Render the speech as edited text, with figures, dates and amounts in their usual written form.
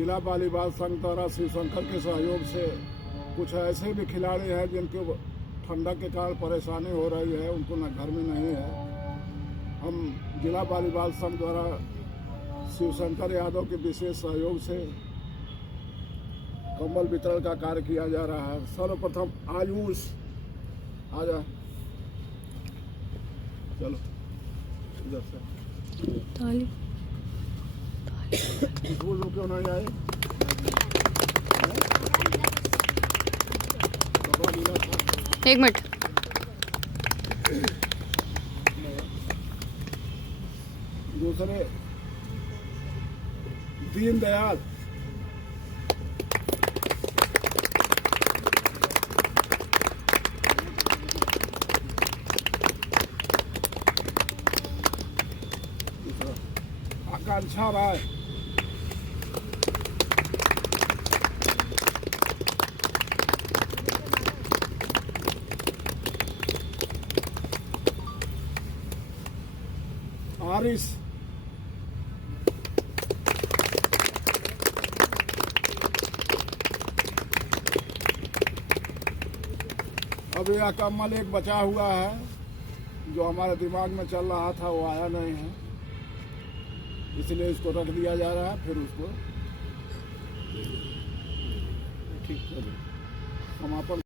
जिला वॉलीबॉल संघ द्वारा शिवशंकर के सहयोग से कुछ ऐसे भी खिलाड़ी हैं जिनको ठंडक के कारण परेशानी हो रही है, उनको न घर में नहीं है। हम जिला वॉलीबॉल संघ द्वारा शिवशंकर यादव के विशेष सहयोग से कंबल वितरण का कार्य किया जा रहा है। सर्वप्रथम आयुष आजा, चलो इधर से स्कूल में क्यों नहीं आए? एक मिनट। दूसरे दीनदयाल, आकांक्षा राय, आरिस, अब यह कमल एक बचा हुआ है जो हमारे दिमाग में चल रहा था, वो आया नहीं है, इसलिए इसको रख दिया जा रहा है। फिर उसको ठीक समापन